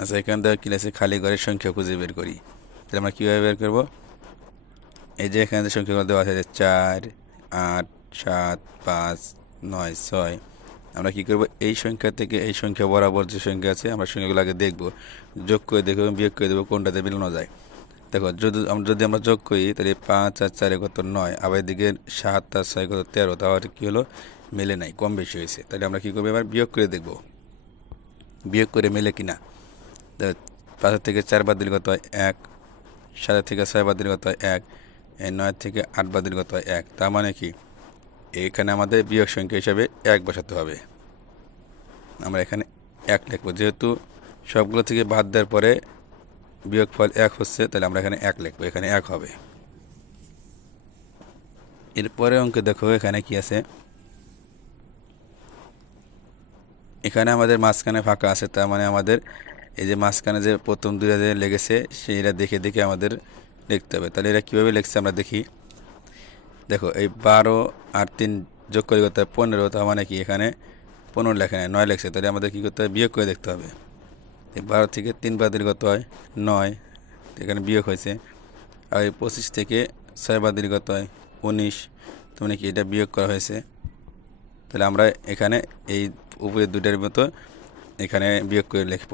আচ্ছা এখান থেকে কি আছে? খালি ঘরের সংখ্যা খুঁজে বের করি। তাহলে আমরা কীভাবে বের করব? এই যে এখানে সংখ্যাগুলো দেওয়া আছে চার, আট, সাত, পাঁচ, নয়, ছয়, আমরা কী করব? এই সংখ্যা থেকে এই সংখ্যা বরাবর যে সংখ্যা আছে, আমরা সংখ্যাগুলো আগে দেখব, যোগ করে দেখব বিয়োগ করে দেবো কোনটাতে মিলানো যায়। দেখো, যদি আমরা যদি আমরা যোগ করি, তাহলে পাঁচ আর চারে কত নয়, আবার এদিকে সাত আর ছয় কত তেরো তাহলে কী হলো? মেলে নাই, কম বেশি হয়েছে। তাহলে আমরা কী করব? এবার বিয়োগ করে দেখব। বিয়োগ করে মেলে কিনা? পাঁচের থেকে চার বাদ দিলে কত হয় এক, সাতের থেকে ছয় বাদ দিলে কত হয় এক নয় থেকে আট বাদ দিলে কত হয় এক। তার মানে কি? এখানে আমাদের বিয়োগ সংখ্যা হিসাবে এক বসাতে হবে। আমরা এখানে এক লিখব। যেহেতু সবগুলো থেকে বাদ দেওয়ার পরে বিয়োগফল এক হচ্ছে, তাহলে আমরা এখানে এক লিখব। এখানে এক হবে। এরপরে অঙ্কে দেখো এখানে কি আছে? এখানে আমাদের মাঝখানে ফাঁকা আছে, তার মানে আমাদের এই যে মাঝখানে যে প্রথম দুইটা যে লেগেছে, সেইটা দেখে দেখে আমাদের লিখতে হবে। তাহলে এরা কীভাবে লিখছে আমরা দেখি। দেখো, এই বারো আর তিন যোগ করে করতে হবে পনেরো, তার মানে কি এখানে পনেরো লেখা নেয় নয় লেখছে। তাহলে আমাদের কী করতে হবে? বিয়োগ করে দেখতে হবে। এই বারো থেকে তিন বাদিল কত হয়? নয়। এখানে বিয়োগ হয়েছে। আর এই পঁচিশ থেকে ছয় বাদিল কত হয়? উনিশ। তার মানে কি এটা বিয়োগ করা হয়েছে। তাহলে আমরা এখানে এই উপরে দুটার মতো এখানে বিয়োগ করে লিখব।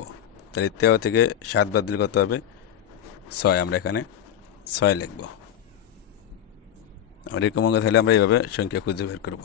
তাহলে তেরো থেকে সাত বাদ দিলে কত হবে। ছয় আমরা এখানে। ছয় লিখব। আমরা এরকম তাহলে আমরা এইভাবে সংখ্যা খুঁজে বের করব।